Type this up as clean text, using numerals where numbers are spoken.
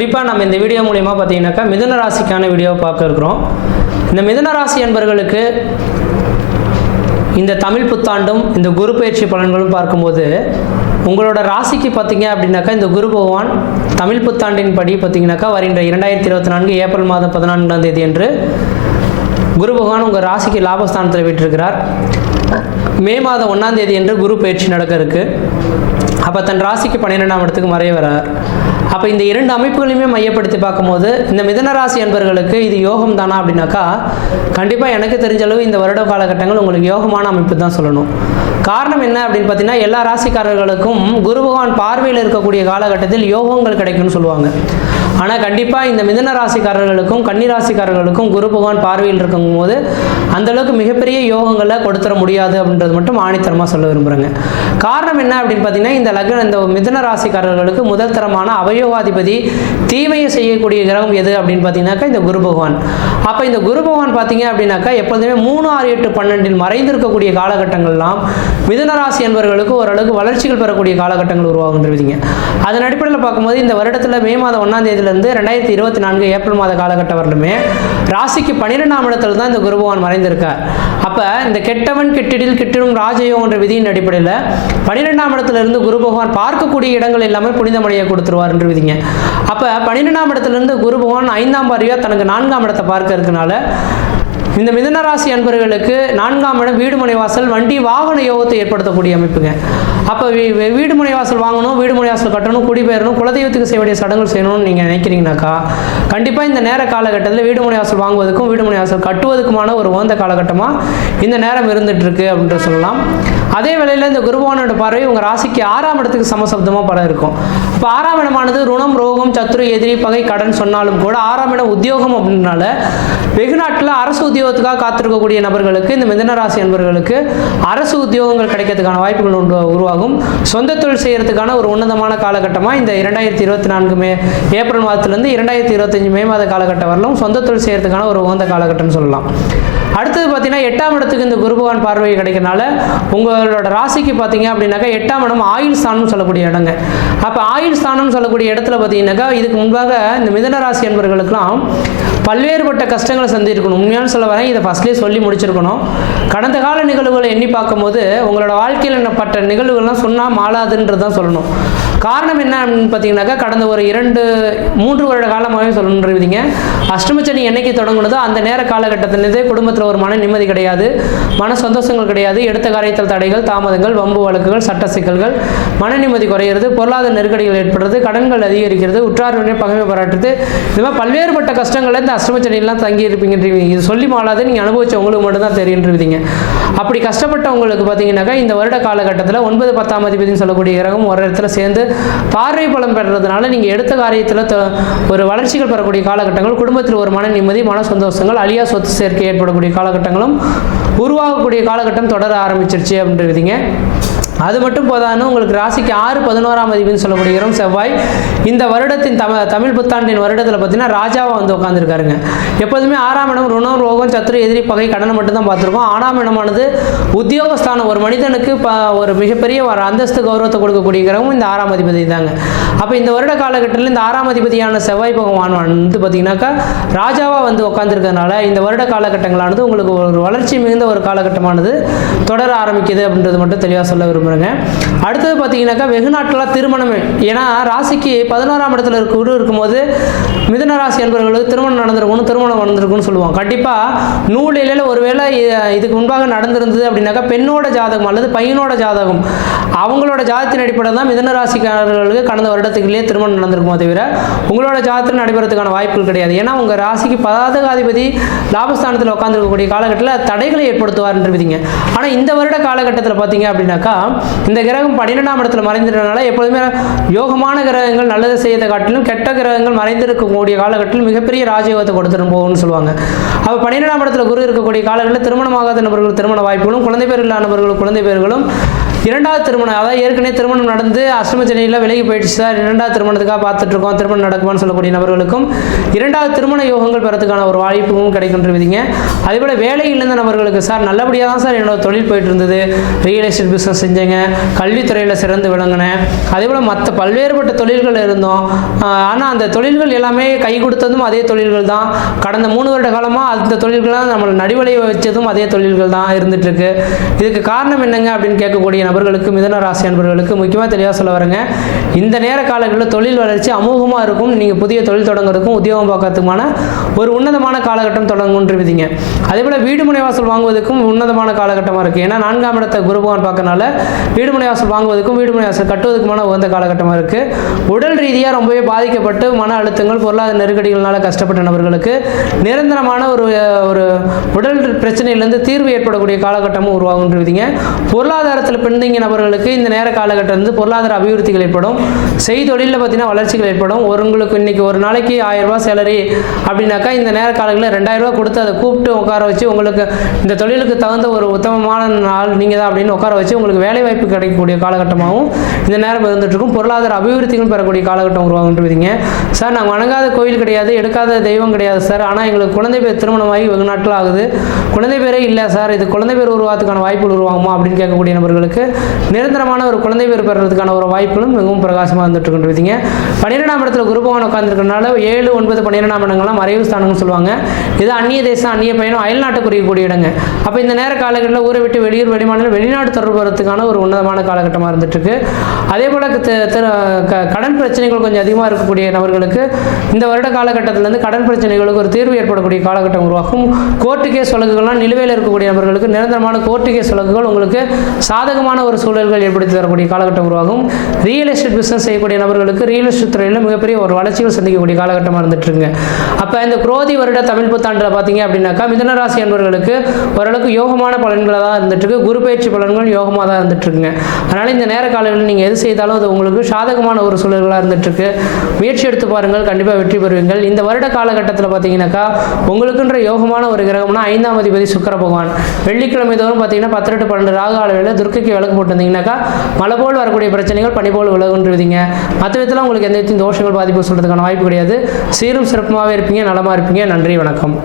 குறிப்பாக நம்ம இந்த வீடியோ மூலிமா பார்த்தீங்கன்னாக்கா மிதுன ராசிக்கான வீடியோவை பார்க்க இருக்கிறோம். இந்த மிதுன ராசி என்பவர்களுக்கு இந்த தமிழ் புத்தாண்டும் இந்த குரு பயிற்சி பலன்களும் பார்க்கும்போது உங்களோட ராசிக்கு பார்த்தீங்க அப்படின்னாக்கா இந்த குரு பகவான் தமிழ் புத்தாண்டின் படி பார்த்தீங்கன்னாக்கா வருகின்ற 2024 ஏப்ரல் மாதம் 14ஆம் தேதி அன்று குரு பகவான் உங்கள் ராசிக்கு லாபஸ்தானத்தில் விட்டிருக்கிறார். மே மாதம் 1ஆம் தேதி என்று குரு பயிற்சி நடக்க இருக்கு. அப்போ தன் ராசிக்கு 12ஆம் இடத்துக்கு மறைய வரார். அப்போ இந்த இரண்டு அமைப்புகளையுமே மையப்படுத்தி பார்க்கும்போது இந்த மிதுன ராசி என்பவர்களுக்கு இது யோகம் தானா அப்படின்னாக்கா கண்டிப்பாக எனக்கு தெரிஞ்ச அளவு இந்த வருட காலகட்டங்கள் உங்களுக்கு யோகமான அமைப்பு தான் சொல்லணும். காரணம் என்ன அப்படின்னு பார்த்தீங்கன்னா எல்லா ராசிக்காரர்களுக்கும் குரு பகவான் பார்வையில் இருக்கக்கூடிய காலகட்டத்தில் யோகங்கள் கிடைக்கும்னு சொல்லுவாங்க. ஆனால் கண்டிப்பாக இந்த மிதுன ராசிக்காரர்களுக்கும் கன்னி ராசிக்காரர்களுக்கும் குரு பகவான் பார்வையில் இருக்கும்போது அந்தளவுக்கு மிகப்பெரிய யோகங்களை கொடுத்துட முடியாது அப்படின்றது மட்டும் ஆணித்தரமாக சொல்ல விரும்புகிறேங்க. காரணம் என்ன அப்படின்னு பார்த்தீங்கன்னா இந்த மிதுன ராசிக்காரர்களுக்கு முதல் தரமான அவயோகாதிபதி தீமையை செய்யக்கூடிய கிரகம் எது அப்படின்னு பார்த்தீங்கன்னாக்கா இந்த குரு பகவான். அப்போ இந்த குரு பகவான் பார்த்தீங்க அப்படின்னாக்கா எப்போதுமே 3, 6, 8, 12 மறைந்திருக்கக்கூடிய காலகட்டங்கள்லாம் மிதுன ராசி என்பவர்களுக்கு ஓரளவுக்கு வளர்ச்சிகள் பெறக்கூடிய காலகட்டங்கள் உருவாகுன்றீங்க. அதன் அடிப்படையில் பார்க்கும்போது இந்த வருடத்தில் மே மாதம் 1ஆம் தேதியிலிருந்து 2024 ஏப்ரல் மாத காலகட்டம் வரலுமே ராசிக்கு 12ஆம் இடத்துல தான் இந்த குரு பகவான் மறைந்திருக்கார். அப்போ இந்த கெட்டவன் கெட்டிடில் கிட்டிடும் ராஜயோகம் என்ற விதியின் அடிப்படையில் 12ஆம் இடத்துல இருந்து குரு பகவான் பார்க்கக்கூடிய இடங்கள் எல்லாமே புனிதமடையை கொடுத்துருவார் என்று விதிங்க. அப்போ 12ஆம் இடத்துல குரு பகவான் 5ஆம் பார்வையா தனக்கு 4ஆம் இடத்தை பார்க்க இருக்கனால இந்த மிதுன ராசி அன்பர்களுக்கு 4ஆம் இடம் வீடு மனை வாசல் வண்டி வாகன யோகத்தை ஏற்படுத்தக்கூடிய அமைப்புங்க. அப்போ வீடு மனை வாசல் வாங்கணும், வீடு மனை வாசல் கட்டணும், குடிபெயரணும், குலதெய்வத்துக்கு செய்ய வேண்டிய சடங்குகள் செய்யணும்னு நீங்கள் நினைக்கிறீங்கனாக்கா கண்டிப்பாக இந்த நேர காலகட்டத்தில் வீடு மனை வாசல் வாங்குவதற்கும் வீடு மனை வாசல் கட்டுவதற்குமான ஒரு உகந்த காலகட்டமாக இந்த நேரம் இருந்துட்டு இருக்கு அப்படின்ற சொல்லலாம். அதே வேளையில் இந்த குருபகவானோட பார்வை உங்கள் ராசிக்கு 6ஆம் இடத்துக்கு சமசப்தமாக படம் இருக்கும். இப்போ 6ஆம் இடமானது ருணம், ரோகம், சத்துரு, எதிரி, பகை, கடன் சொன்னாலும் கூட 6ஆம் இடம் உத்தியோகம் அப்படின்றனால வெகு நாட்டில் அரசு உத்தியோகத்துக்காக காத்திருக்கக்கூடிய நபர்களுக்கு இந்த மிதுன ராசி என்பவர்களுக்கு அரசு உத்தியோகங்கள் கிடைக்கிறதுக்கான வாய்ப்புகள் உருவாகும். சொந்த தொழில் செய்யறதுக்கான ஒரு உன்னதமான காலகட்டமாக இந்த 2024 ஏப்ரல் மாதத்திலிருந்து 2025 மே மாத காலகட்டம் வரலும் சொந்த தொழில் செய்யறதுக்கான ஒரு உகந்த காலகட்டம்னு சொல்லலாம். அடுத்தது பார்த்தீங்கன்னா 8ஆம் இடத்துக்கு இந்த குரு பகவான் பார்வை கிடைக்கிறனால உங்களோட ராசிக்கு பார்த்தீங்க அப்படின்னாக்கா 8ஆம் இடம் ஆயுள் ஸ்தானம் சொல்லக்கூடிய இடங்க. அப்போ ஆயுள் ஸ்தானம் சொல்லக்கூடிய இடத்துல பார்த்தீங்கன்னாக்கா இதுக்கு முன்பாக இந்த மிதுன ராசி என்பவர்களுக்கெல்லாம் பல்வேறுபட்ட கஷ்டங்களை சந்திருக்கணும். உண்மையான சொல்ல வரேன், இதை ஃபஸ்ட்லேயே சொல்லி முடிச்சிருக்கணும். கடந்த கால நிகழ்வுகளை எண்ணி பார்க்கும்போது உங்களோட வாழ்க்கையில் என்னப்பட்ட நிகழ்வுகள்லாம் சொன்னால் மாளாதுன்றது தான் சொல்லணும். காரணம் என்ன அப்படின்னு பார்த்தீங்கன்னாக்கா கடந்த ஒரு 2-3 வருட காலமாகவே சொல்லணுன்றீங்க. அஷ்டமச்சனி என்னைக்கு தொடங்குனதோ அந்த நேர காலகட்டத்திலேருந்தே குடும்பத்தில் ஒரு மன நிம்மதி கிடையாது, மன சந்தோஷங்கள் கிடையாது, எடுத்த காரியத்தில் தடைகள், தாமதங்கள், வம்பு வழக்குகள், சட்ட சிக்கல்கள், மன நிம்மதி குறையிறது, பொருளாதார நெருக்கடிகள் ஏற்படுறது, கடன்கள் அதிகரிக்கிறது, உற்றாருடனே பகைமை பாராட்டுறது, இது மாதிரி பல்வேறுபட்ட கஷ்டங்களை இந்த அஷ்டமச்சனியெல்லாம் தங்கி இருப்பீங்கன்றீங்க. இது சொல்லி மாளாது, நீங்கள் அனுபவிச்ச உங்களுக்கு மட்டும்தான் தெரியுன்றீங்க. அப்படி கஷ்டப்பட்டவங்களுக்கு பார்த்தீங்கன்னாக்கா இந்த வருட காலகட்டத்தில் 9, 10ஆம் அதிபதினு சொல்லக்கூடிய கிரகம் ஒரு இடத்துல சேர்ந்து பார்வை பலம் பெறுறதுனால நீங்கள் எடுத்த காரியத்தில் ஒரு வளர்ச்சிகள் பெறக்கூடிய காலகட்டங்கள், குடும்பத்தில் ஒரு மன நிம்மதி, மன சந்தோஷங்கள், அழியா சொத்து சேர்க்கை ஏற்படக்கூடிய காலகட்டங்களும் உருவாகக்கூடிய காலகட்டம் தொடர ஆரம்பிச்சிருச்சு அப்படின்றீங்க. அது மட்டும் போதான்னு உங்களுக்கு ராசிக்கு 6, 11ஆம் அதிபதினு சொல்லக்கூடிய இடம் செவ்வாய் இந்த வருடத்தின் தமிழ் புத்தாண்டின் வருடத்தில் பார்த்தீங்கன்னா ராஜாவாக வந்து உட்காந்துருக்காருங்க. எப்போதுமே 6ஆம் இடம் ருணம், ரோகம், சத்துரு, எதிரி, பகை, கடனை மட்டும்தான் பார்த்துருக்கோம். 6ஆம் இடமானது உத்தியோகஸ்தானம், ஒரு மனிதனுக்கு ஒரு மிகப்பெரிய ஒரு அந்தஸ்து கௌரவத்தை கொடுக்கக்கூடிய கிரகம் இந்த 6ஆம் அதிபதி தாங்க. அப்போ இந்த வருட காலகட்டத்தில் இந்த 6ஆம் அதிபதியான செவ்வாய் பகவான் வந்து பார்த்தீங்கன்னாக்கா ராஜாவாக வந்து உட்காந்துருக்கிறதுனால இந்த வருட காலகட்டங்களானது உங்களுக்கு ஒரு வளர்ச்சி மிகுந்த ஒரு காலகட்டமானது தொடர ஆரம்பிக்குது அப்படின்றது மட்டும் தெளிவாக சொல்ல விரும்புகிறேன். அடுத்தது பார்த்தீங்கன்னாக்கா வெகு நாட்களாக திருமணமே, ஏன்னா ராசிக்கு 11ஆம் இடத்துல குரு இருக்கும்போது மிதுன ராசி என்பவர்களுக்கு திருமணம் நடந்திருக்கும்னு சொல்லுவாங்க. கண்டிப்பாக நூலில் ஒருவேளை இதுக்கு முன்பாக நடந்திருந்தது அப்படின்னாக்கா பெண்ணோட ஜாதகம் அல்லது பையனோட ஜாதகம் அவங்களோட ஜாதத்தின் அடிப்படை தான் மிதுன ராசிக்காரர்களுக்கு கடந்த வருடத்துக்குள்ளேயே திருமணம் நடந்திருக்குமோ தவிர உங்களோட ஜாதத்தில் நடைபெறதுக்கான வாய்ப்புகள் கிடையாது. ஏன்னா உங்கள் ராசிக்கு பாதகாதிபதி லாபஸ்தானத்தில் உட்காந்துருக்கக்கூடிய காலகட்டத்தில் தடைகளை ஏற்படுத்துவார்ன்றீங்க. ஆனால் இந்த வருட காலகட்டத்தில் பார்த்தீங்க அப்படின்னாக்கா இந்த கிரகம் 12ஆம் இடத்துல மறைந்திருந்தனால எப்பொழுதுமே யோகமான கிரகங்கள் நல்லதை செய்யறதை காட்டிலும் கெட்ட கிரகங்கள் மறைந்திருக்கக்கூடிய காலகட்டத்தில் மிகப்பெரிய ராஜயோகத்தை கொடுத்துட்டு போகும்னு சொல்லுவாங்க. அப்போ 12ஆம் இடத்துல குரு இருக்கக்கூடிய காலகட்டத்தில் திருமணமாகாத நபர்கள் திருமண வாய்ப்புகளும், குழந்தை பேர் இல்லாத நபர்கள் குழந்தை பேர்களும், இரண்டாவது திருமணம், அதாவது ஏற்கனவே திருமணம் நடந்து அஷ்டமச்சனியில் விலகி போயிடுச்சு சார், இரண்டாவது திருமணத்துக்காக பார்த்துட்ருக்கோம், திருமணம் நடக்குமான்னு சொல்லக்கூடிய நபர்களுக்கும் இரண்டாவது திருமண யோகங்கள் பெறத்துக்கான ஒரு வாய்ப்பும் கிடைக்கின்றவிதிங்க. அதேபோல் வேலையில் இருந்த நபர்களுக்கு சார் நல்லபடியாக தான் சார் என்னோட தொழில் போயிட்டு இருந்தது, ரியல் எஸ்டேட் பிஸ்னஸ் செஞ்சேங்க, கல்வித்துறையில் சிறந்து விளங்கினேன், அதேபோல் மற்ற பல்வேறுபட்ட தொழில்கள் இருந்தோம். ஆனால் அந்த தொழில்கள் எல்லாமே கை கொடுத்ததும் அதே தொழில்கள் தான். கடந்த 3 வருட காலமாக அந்த தொழில்களாக நம்மளை நடிவலை வச்சதும் அதே தொழில்கள் தான் இருந்துகிட்ருக்கு. இதுக்கு காரணம் என்னங்க அப்படின்னு கேட்கக்கூடிய நபர்களுக்கு, மிதுன ராசி அன்பர்களுக்கு முக்கியமாக தெளிவாக சொல்ல வரேங்க, இந்த நேர காலங்களில் தொழில் வளர்ச்சி அமோகமாக இருக்கும். நீங்கள் புதிய தொழில் தொடங்குறதுக்கும் உத்தியோகம் பார்க்கறதுக்குமான ஒரு உன்னதமான காலகட்டம் தொடங்குன்றவிதிங்க. அதேபோல் வீடு முனைவாசல் வாங்குவதற்கும் உன்னதமான காலகட்டமாக இருக்குது. ஏன்னா 4ஆம் இடத்தை குரு பகவான் பார்க்கறனால வீடு முனைவாசல் வாங்குவதற்கும் வீடு முனைவாசல் கட்டுவதற்குமான உகந்த காலகட்டமாக இருக்குது. உடல் ரீதியாக ரொம்பவே பாதிக்கப்பட்டு மன அழுத்தங்கள் பொருளாதார நெருக்கடிகளால் கஷ்டப்பட்ட நபர்களுக்கு நிரந்தரமான ஒரு உடல் பிரச்சனையிலேருந்து தீர்வு ஏற்படக்கூடிய காலகட்டமும் உருவாகுன்றவிதிங்க. பொருளாதாரத்தில் பின்தங்கிய நபர்களுக்கு இந்த நேர காலகட்டம் வந்து பொருளாதார அபிவிருத்திகள் ஏற்படும். செய்தொழிலில் பார்த்தீங்கன்னா வளர்ச்சிகள் ஏற்படும். உங்களுக்கு இன்றைக்கி ஒரு நாளைக்கு 1000 ரூபாய் சேலரி அப்படின்னாக்கா இந்த நேர காலங்களில் 2000 ரூபா கொடுத்து அதை கூப்பிட்டு உட்கார வச்சு உங்களுக்கு இந்த தொழிலுக்கு தகுந்த ஒரு உத்தமமான நாள் நீங்கள் தான் அப்படின்னு உட்கார வச்சு உங்களுக்கு வேலை வாய்ப்பு கிடைக்கக்கூடிய காலகட்டமாகவும் இந்த நேரம் இருந்துகிட்ருக்கும். பொருளாதார அபிவிருத்திகள் பெறக்கூடிய காலகட்டம் உருவாகுன்றவிதிங்க. சார் நாங்கள் வணங்காத கோயில் கிடையாது, எடுக்காத தெய்வம் கிடையாது சார், ஆனால் எங்களுக்கு குழந்தை பேர் திருமணமாகி வெகு நாட்கள் ஆகுது, குழந்தை பேரே இல்லை சார், இது குழந்தை பேர் உருவாக்குறதுக்கான வாய்ப்புகள் உருவாகுமா அப்படின்னு கேட்கக்கூடிய நபர்களுக்கு நிரந்தரமான ஒரு குழந்தை பேர் பெறுறதுக்கான ஒரு வாய்ப்புகளும் மிகவும் பிரகாசமாக வந்துட்டு இருக்கின்றவிதிங்க. 12ஆம் இடத்துல குரு பகவான் உட்கார்ந்துருக்கனால 7, 9, 12ஆம் இடங்கள்லாம் மறைவு ஸ்தானங்கள்னு சொல்லுவாங்க. இது அந்நிய தேசம், அந்நிய பயணம், அயல்நாட்டு குறிக்கக்கூடிய இடங்க. அப்போ இந்த நேர காலகட்டத்தில் ஊரை விட்டு வெளியூர், வெளிமாநிலம், வெளிநாடு தொடர்பு வரதுக்கான ஒரு உன்னதமான காலகட்டமாக இருந்துட்டுருக்கு. அதே போல் கடன் பிரச்சனைகள் கொஞ்சம் அதிகமாக இருக்கக்கூடிய நபர்களுக்கு இந்த வருட காலகட்டத்திலேருந்து கடன் பிரச்சனைகளுக்கு ஒரு தீர்வு ஏற்படக்கூடிய காலகட்டம் உருவாகும். கோர்ட்டு கேஸ் வழக்குகள்லாம் நிலுவையில் இருக்கக்கூடிய நபர்களுக்கு நிரந்தரமான கோர்ட்டு கேஸ் வழக்குகள் உங்களுக்கு சாதகமான ஒரு சூழல்கள் ஏற்படுத்தி தரக்கூடிய காலகட்டம் உருவாகும். ரியல் எஸ்டேட் பிஸ்னஸ் செய்யக்கூடிய நபர்களுக்கு ரியல் எஸ்டேட் துறையில் மிகப்பெரிய ஒரு வளர்ச்சிகள் சந்திக்கக்கூடிய காலகட்டமாக இருந்துட்டுருங்க. அப்போ இந்த குரோதி வருட தமிழ் புத்தாண்டில் பார்த்தீங்க அப்படின்னாக்கா மிதுனராசி என்பவர்களுக்கு ஓரளவுக்கு யோகமான பலன்களாக தான் இருந்துட்டுருக்கு. குரு பயிற்சி பலன்கள் யோகமாக தான் இருந்துட்டுருக்குங்க. அதனால் இந்த நேர காலங்களில் நீங்கள் எது செய்தாலும் அது உங்களுக்கு சாதகமான ஒரு சூழல்களாக இருந்துட்டுருக்கு. முயற்சி எடுத்து பாருங்கள், கண்டிப்பாக வெற்றி பெறுவீங்கள். இந்த வருட காலகட்டத்தில் பார்த்தீங்கன்னாக்கா உங்களுக்குன்ற யோகமான ஒரு கிரகம்னா 5ஆம் அதிபதி சுக்கிர பகவான். வெள்ளிக்கிழமை தோறும் பார்த்தீங்கன்னா 10 to 12 ராகு அளவில் துர்க்கைக்கு விளக்கு போட்டிருந்தீங்கன்னாக்கா மழை போல் வரக்கூடிய பிரச்சனைகள் பனி போல் விலகுன்றீங்க. மற்ற விதத்தில் உங்களுக்கு எந்த விதத்தையும் தோஷங்கள் பாதிப்பு சொல்கிறதுக்கான வாய்ப்பு கிடையாது. சீரும் சிறப்புமாகவே இருப்பீங்க, நலமாக இருப்பீங்க. நன்றி, வணக்கம்.